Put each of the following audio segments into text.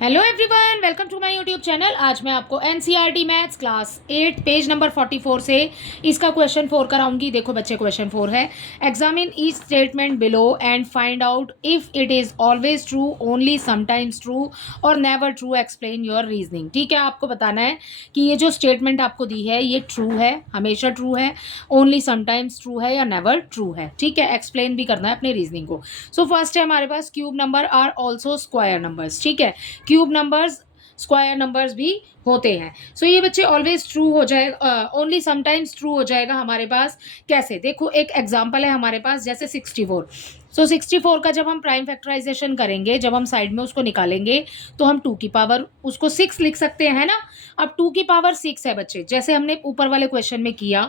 Hello everyone, welcome to my YouTube channel. आज मैं आपको NCERT maths class 8 page number 44 से इसका क्वेश्चन 4 कराऊंगी। देखो बच्चे, क्वेश्चन 4 है, examine each statement below and find out if it is always true, only sometimes true और never true, explain your reasoning. ठीक है, आपको बताना है कि ये जो स्टेटमेंट आपको दी है ये ट्रू है, हमेशा ट्रू है, ओनली समटाइम्स ट्रू है या नेवर ट्रू है। ठीक है, एक्सप्लेन भी करना है अपने रीजनिंग को। सो फर्स्ट है हमारे पास, cube number are also square numbers. ठीक है, क्यूब नंबर्स स्क्वायर नंबर्स भी होते हैं। सो ये बच्चे ऑलवेज ट्रू हो जाएगा, ओनली समटाइम्स ट्रू हो जाएगा हमारे पास। कैसे, देखो एक एग्जांपल है हमारे पास, जैसे 64। सो 64 का जब हम प्राइम फैक्टराइजेशन करेंगे, जब हम साइड में उसको निकालेंगे तो हम 2 की पावर उसको 6 लिख सकते हैं ना। अब 2 की पावर 6 है बच्चे, जैसे हमने ऊपर वाले क्वेश्चन में किया,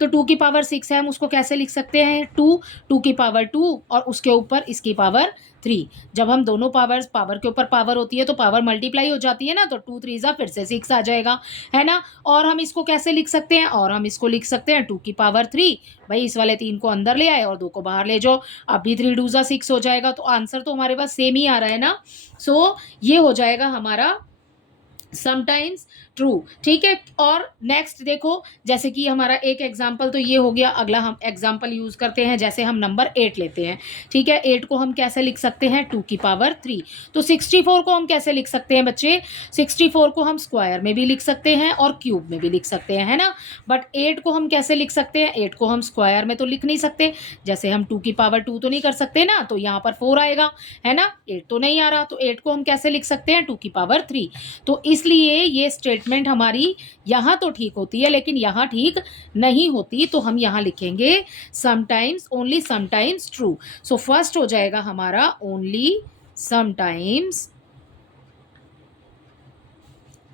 तो 2 की पावर 6 है, हम उसको कैसे लिख सकते हैं, 2 की पावर 2 और उसके ऊपर इसकी पावर 3। जब हम दोनों पावर के ऊपर पावर होती है तो पावर मल्टीप्लाई हो जाती है ना, तो 2 3 फिर से 6 आ जाएगा, है ना। और हम इसको कैसे लिख सकते हैं, और हम इसको लिख सकते हैं 2 की पावर 3। भाई इस वाले 3 को अंदर ले आए और 2 को बाहर ले जाओ, अभी 3 2 6 हो जाएगा। तो आंसर तो हमारे पास सेम ही आ रहा है ना। सो ये हो जाएगा हमारा समटाइम्स ट्रू। ठीक है, और नेक्स्ट देखो, जैसे कि हमारा एक एग्जाम्पल तो ये हो गया, अगला हम एग्जाम्पल यूज करते हैं, जैसे हम नंबर 8 लेते हैं। ठीक है, 8 को हम कैसे लिख सकते हैं, 2 की पावर 3। तो 64 को हम कैसे लिख सकते हैं बच्चे, 64 को हम स्क्वायर में भी लिख सकते हैं और क्यूब में भी लिख सकते हैं, है ना। बट 8 को हम कैसे लिख सकते हैं, 8 को हम स्क्वायर में तो लिख नहीं सकते, जैसे हम 2 की पावर 2 तो नहीं कर सकते ना, तो यहाँ पर 4 आएगा, है ना। 8 तो नहीं आ रहा, तो 8 को हम कैसे लिख सकते हैं, 2 की पावर 3। तो इसलिए ये स्टेटमेंट हमारी यहाँ तो ठीक होती है, लेकिन यहाँ ठीक नहीं होती। तो हम यहाँ लिखेंगे sometimes, only sometimes true. So first हो जाएगा हमारा ओनली समटाइम्स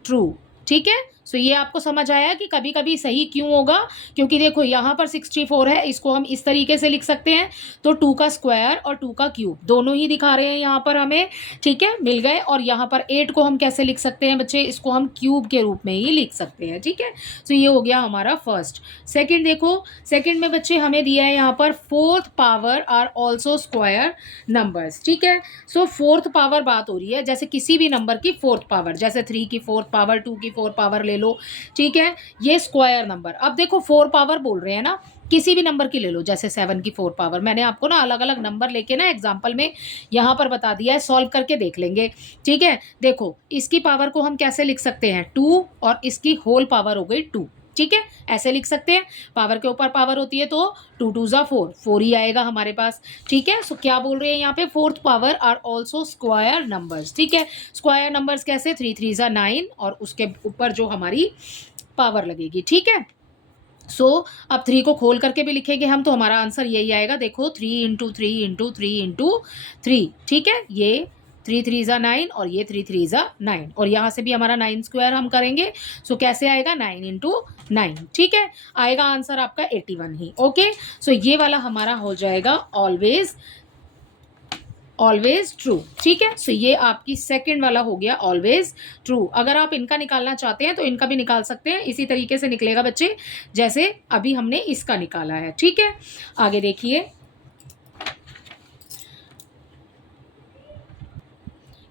ट्रू। ठीक है, सो ये आपको समझ आया कि कभी कभी सही क्यों होगा, क्योंकि देखो यहाँ पर 64 है, इसको हम इस तरीके से लिख सकते हैं, तो 2 का स्क्वायर और 2 का क्यूब दोनों ही दिखा रहे हैं यहाँ पर हमें। ठीक है, मिल गए। और यहाँ पर 8 को हम कैसे लिख सकते हैं बच्चे, इसको हम क्यूब के रूप में ही लिख सकते हैं। ठीक है, सो ये हो गया हमारा फर्स्ट। सेकेंड देखो, सेकेंड में बच्चे हमें दिया है यहाँ पर fourth power are also square numbers. ठीक है, सो फोर्थ पावर बात हो रही है, जैसे किसी भी नंबर की फोर्थ पावर, जैसे 3 की फोर्थ पावर, 2 की फोर्थ पावर ले लो। ठीक है, ये स्क्वायर नंबर। अब देखो 4 पावर बोल रहे हैं ना, किसी भी नंबर की ले लो, जैसे 7 की 4 पावर। मैंने आपको ना अलग अलग नंबर लेके ना एग्जाम्पल में यहाँ पर बता दिया है, सॉल्व करके देख लेंगे। ठीक है, देखो इसकी पावर को हम कैसे लिख सकते हैं, 2 और इसकी होल पावर हो गई 2। ठीक है, ऐसे लिख सकते हैं, पावर के ऊपर पावर होती है तो 2 2 4, 4 ही आएगा हमारे पास। ठीक है, सो क्या बोल रहे हैं यहाँ पे, fourth power are also square numbers. ठीक है, स्क्वायर नंबर्स कैसे, 3 3 9 और उसके ऊपर जो हमारी पावर लगेगी। ठीक है, सो अब 3 को खोल करके भी लिखेंगे हम, तो हमारा आंसर यही आएगा। देखो 3 इंटू 3 इंटू 3 इंटू 3। ठीक है, ये 3 3 9 और ये 3 3 9, और यहाँ से भी हमारा 9 स्क्वायर हम करेंगे। सो कैसे आएगा, 9 इंटू 9। ठीक है, आएगा आंसर आपका 81 ही। ओके, सो ये वाला हमारा हो जाएगा ऑलवेज ऑलवेज ट्रू। ठीक है, सो ये आपकी सेकंड वाला हो गया ऑलवेज ट्रू। अगर आप इनका निकालना चाहते हैं तो इनका भी निकाल सकते हैं, इसी तरीके से निकलेगा बच्चे जैसे अभी हमने इसका निकाला है। ठीक है, आगे देखिए,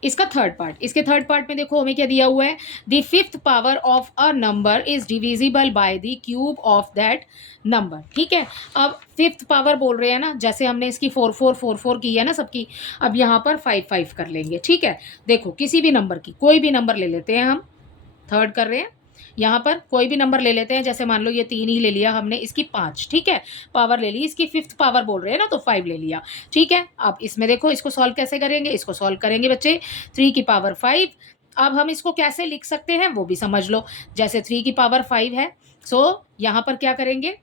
इसका थर्ड पार्ट, इसके थर्ड पार्ट में देखो हमें क्या दिया हुआ है, the fifth power of a number is divisible by the cube of that number. ठीक है, अब फिफ्थ पावर बोल रहे हैं ना, जैसे हमने इसकी 4 4 4 4 की है ना सबकी, अब यहाँ पर 5 5 कर लेंगे। ठीक है, देखो किसी भी नंबर की, कोई भी नंबर ले लेते हैं हम, थर्ड कर रहे हैं, यहाँ पर कोई भी नंबर ले लेते हैं, जैसे मान लो ये 3 ही ले लिया हमने, इसकी 5। ठीक है, पावर ले ली, इसकी फिफ्थ पावर बोल रहे हैं ना, तो 5 ले लिया। ठीक है, अब इसमें देखो इसको सॉल्व कैसे करेंगे, इसको सॉल्व करेंगे बच्चे 3 की पावर 5। अब हम इसको कैसे लिख सकते हैं वो भी समझ लो, जैसे 3 की पावर 5 है, सो यहाँ पर क्या करेंगे,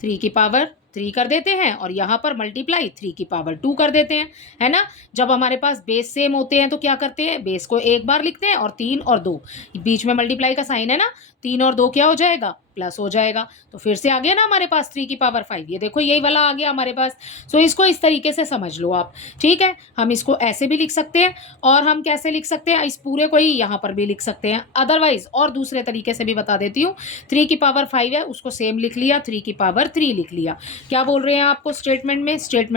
3 की पावर 3 कर देते हैं और यहाँ पर मल्टीप्लाई 3 की पावर 2 कर देते हैं, है ना। जब हमारे पास बेस सेम होते हैं तो क्या करते हैं, बेस को एक बार लिखते हैं और 3 और 2 बीच में मल्टीप्लाई का साइन है ना, 3 और 2 क्या हो जाएगा प्लस हो जाएगा, तो फिर से आ गया ना हमारे पास 3 की पावर 5। ये देखो यही वाला आ गया हमारे पास। सो इसको इस तरीके से समझ लो आप, ठीक है। हम इसको ऐसे भी लिख सकते हैं और हम कैसे लिख सकते हैं, इस पूरे को ही यहाँ पर भी लिख सकते हैं। अदरवाइज और दूसरे तरीके से भी बता देती हूँ। 3 की पावर 5 है, उसको सेम लिख लिया, 3 की पावर 3 लिख लिया। क्या बोल रहे हैं आपको स्टेटमेंट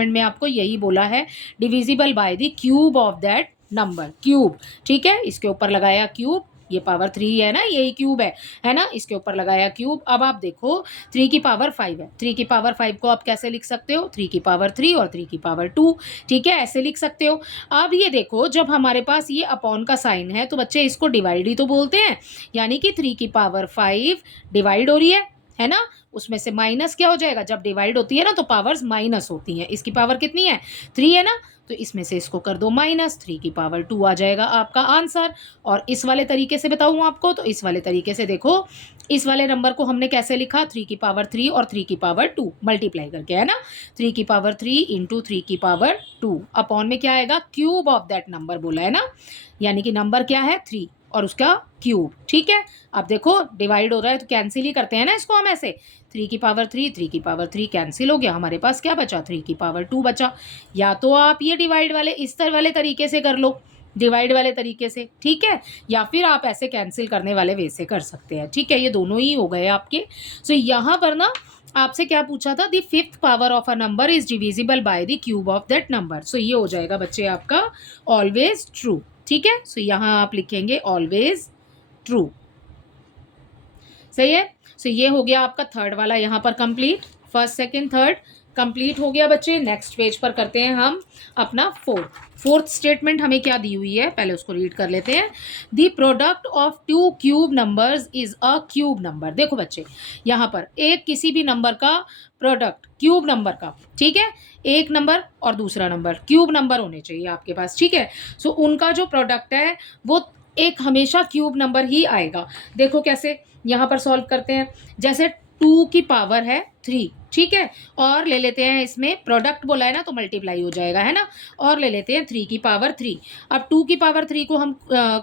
में आपको यही बोला है, divisible by the cube of that number, cube, ठीक है। इसके ऊपर लगाया क्यूब, ये पावर 3 है ना, यही क्यूब है ना, इसके ऊपर लगाया क्यूब। अब आप देखो 3 की पावर 5 है, 3 की पावर 5 को आप कैसे लिख सकते हो, 3 की पावर 3 और 3 की पावर 2, ठीक है, ऐसे लिख सकते हो। अब ये देखो जब हमारे पास ये अपॉन का साइन है तो बच्चे इसको डिवाइड ही तो बोलते हैं, यानी कि 3 की पावर 5 डिवाइड हो रही है ना, उसमें से माइनस क्या हो जाएगा, जब डिवाइड होती है ना तो पावर्स माइनस होती हैं। इसकी पावर कितनी है, 3 है ना, तो इसमें से इसको कर दो माइनस, 3 की पावर 2 आ जाएगा आपका आंसर। और इस वाले तरीके से बताऊँ आपको, तो इस वाले तरीके से देखो, इस वाले नंबर को हमने कैसे लिखा, 3 की पावर 3 और 3 की पावर 2 मल्टीप्लाई करके, है ना। 3 की पावर 3 इंटू 3 की पावर 2 अपॉन में क्या आएगा, क्यूब ऑफ दैट नंबर बोला है ना, यानी कि नंबर क्या है 3 और उसका क्यूब, ठीक है। अब देखो डिवाइड हो रहा है तो कैंसिल ही करते हैं ना इसको हम ऐसे, 3 की पावर 3, 3 की पावर 3 कैंसिल हो गया, हमारे पास क्या बचा, 3 की पावर 2 बचा। या तो आप ये डिवाइड वाले इस तरह वाले तरीके से कर लो, डिवाइड वाले तरीके से, ठीक है, या फिर आप ऐसे कैंसिल करने वाले वे से कर सकते हैं, ठीक है। ये दोनों ही हो गए आपके। सो यहाँ पर ना आपसे क्या पूछा था, the 5th power of a number is divisible by the cube of that number. So ये हो जाएगा बच्चे आपका ऑलवेज ट्रू, ठीक है। सो यहाँ आप लिखेंगे ऑलवेज ट्रू, सही है। सो ये हो गया आपका थर्ड वाला यहाँ पर complete, first second third complete हो गया बच्चे। नेक्स्ट पेज पर करते हैं हम अपना फोर्थ स्टेटमेंट हमें क्या दी हुई है, पहले उसको रीड कर लेते हैं। The product of 2 cube numbers is a cube number. देखो बच्चे यहाँ पर एक किसी भी नंबर का प्रोडक्ट, क्यूब नंबर का, ठीक है, एक नंबर और दूसरा नंबर क्यूब नंबर होने चाहिए आपके पास, ठीक है। सो उनका जो प्रोडक्ट है वो एक हमेशा क्यूब नंबर ही आएगा। देखो कैसे यहाँ पर सॉल्व करते हैं, जैसे 2 की पावर है 3, ठीक है, और ले लेते हैं इसमें प्रोडक्ट बोला है ना तो मल्टीप्लाई हो जाएगा, है ना, और ले लेते हैं 3 की पावर 3। अब 2 की पावर 3 को हम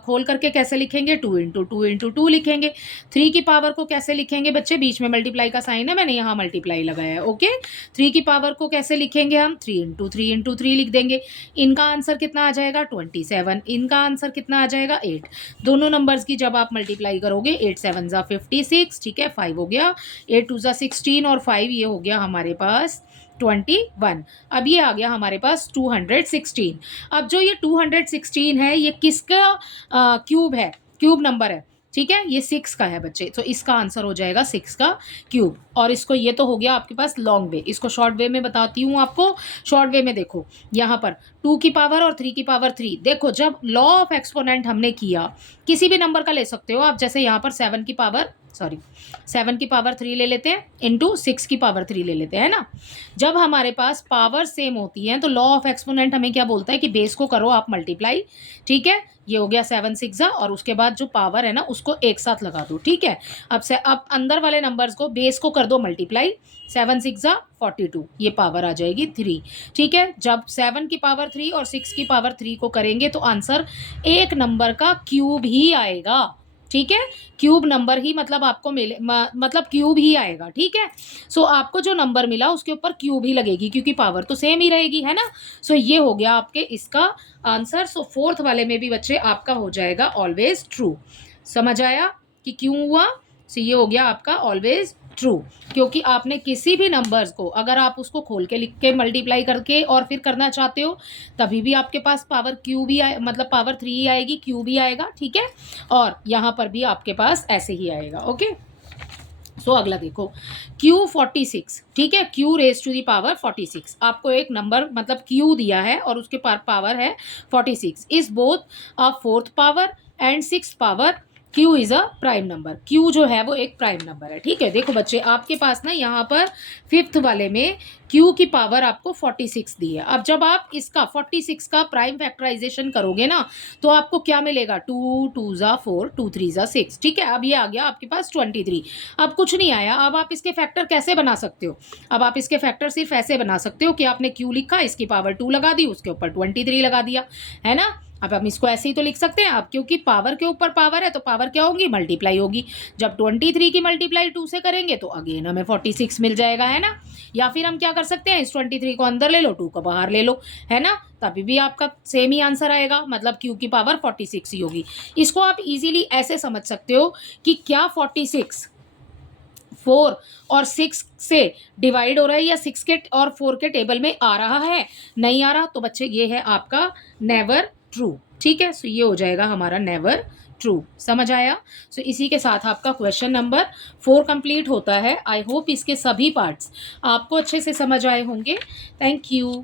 खोल करके कैसे लिखेंगे, 2 इंटू 2 इंटू 2 लिखेंगे। 3 की पावर को कैसे लिखेंगे बच्चे, बीच में मल्टीप्लाई का साइन है, मैंने यहाँ मल्टीप्लाई लगाया है, ओके। 3 की पावर को कैसे लिखेंगे हम, 3 इंटू 3 इंटू 3 लिख देंगे। इनका आंसर कितना आ जाएगा 27, इनका आंसर कितना आ जाएगा 8। दोनों नंबर्स की जब आप मल्टीप्लाई करोगे 8 7 ज़ा 56, ठीक है, 5 हो गया, 8 2 ज़ा 16 और 5 ये हो गया हमारे पास 21। अब ये आ गया हमारे पास 216। अब जो ये 216 है ये किसका क्यूब है, क्यूब नंबर है, ठीक है, ये 6 का है बच्चे, तो इसका आंसर हो जाएगा 6 का क्यूब। और इसको ये तो हो गया आपके पास लॉन्ग वे, इसको शॉर्ट वे में बताती हूँ आपको। शॉर्ट वे में देखो यहाँ पर 2 की पावर और 3 की पावर 3, देखो जब लॉ ऑफ एक्सपोनेंट हमने किया, किसी भी नंबर का ले सकते हो आप, जैसे यहाँ पर 7 की पावर 3 ले लेते हैं इंटू 6 की पावर 3 ले लेते हैं ना। जब हमारे पास पावर सेम होती है तो लॉ ऑफ एक्सपोनेंट हमें क्या बोलता है कि बेस को करो आप मल्टीप्लाई, ठीक है। ये हो गया 7 6 और उसके बाद जो पावर है ना उसको एक साथ लगा दो, ठीक है। अब अंदर वाले नंबर्स को बेस को कर दो मल्टीप्लाई, 7 6 42, ये पावर आ जाएगी 3, ठीक है। जब 7 की पावर 3 और 6 की पावर 3 को करेंगे तो आंसर एक नंबर का क्यूब ही आएगा, ठीक है। क्यूब नंबर ही मतलब आपको मिले मतलब क्यूब ही आएगा, ठीक है। सो आपको जो नंबर मिला उसके ऊपर क्यूब ही लगेगी क्योंकि पावर तो सेम ही रहेगी, है ना। सो ये हो गया आपके इसका आंसर। सो फोर्थ वाले में भी बच्चे आपका हो जाएगा ऑलवेज ट्रू। समझ आया कि क्यों हुआ। सो ये हो गया आपका ऑलवेज ट्रू, क्योंकि आपने किसी भी नंबर्स को अगर आप उसको खोल के लिख के मल्टीप्लाई करके और फिर करना चाहते हो तभी भी आपके पास पावर क्यूब ही आए, मतलब पावर 3 ही आएगी, क्यूब ही आएगा, ठीक है। और यहाँ पर भी आपके पास ऐसे ही आएगा, ओके। सो अगला देखो Q46, ठीक है, Q raise to the power 46। आपको एक नंबर मतलब Q दिया है और उसके पावर है 46, is both a 4th power and 6th power. Q is a prime number, Q जो है वो एक प्राइम नंबर है, ठीक है। देखो बच्चे आपके पास ना यहाँ पर 5th वाले में Q की पावर आपको 46 दी है। अब जब आप इसका 46 का प्राइम फैक्टराइजेशन करोगे ना तो आपको क्या मिलेगा, 2 2 ज़ा 4 2 3 ज़ा 6, ठीक है। अब ये आ गया आपके पास 23। अब कुछ नहीं आया, अब आप इसके फैक्टर कैसे बना सकते हो, अब आप इसके फैक्टर सिर्फ ऐसे बना सकते हो कि आपने Q लिखा, इसकी पावर 2 लगा दी, उसके ऊपर 23 लगा दिया, है ना। अब हम इसको ऐसे ही तो लिख सकते हैं आप, क्योंकि पावर के ऊपर पावर है तो पावर क्या होगी, मल्टीप्लाई होगी। जब 23 की मल्टीप्लाई 2 से करेंगे तो अगेन हमें 46 मिल जाएगा, है ना। या फिर हम क्या कर सकते हैं, इस 23 को अंदर ले लो, 2 को बाहर ले लो, है ना, तभी भी आपका सेम ही आंसर आएगा, मतलब क्यू की पावर 46 ही होगी। इसको आप इजीली ऐसे समझ सकते हो कि क्या 46 4 और 6 से डिवाइड हो रहा है या 6 के और 4 के टेबल में आ रहा है, नहीं आ रहा, तो बच्चे ये है आपका नेवर ट्रू। ठीक है, सो ये हो जाएगा हमारा नेवर ट्रू। समझ आया। सो इसी के साथ आपका क्वेश्चन नंबर 4 कंप्लीट होता है। आई होप इसके सभी पार्ट्स आपको अच्छे से समझ आए होंगे। Thank you.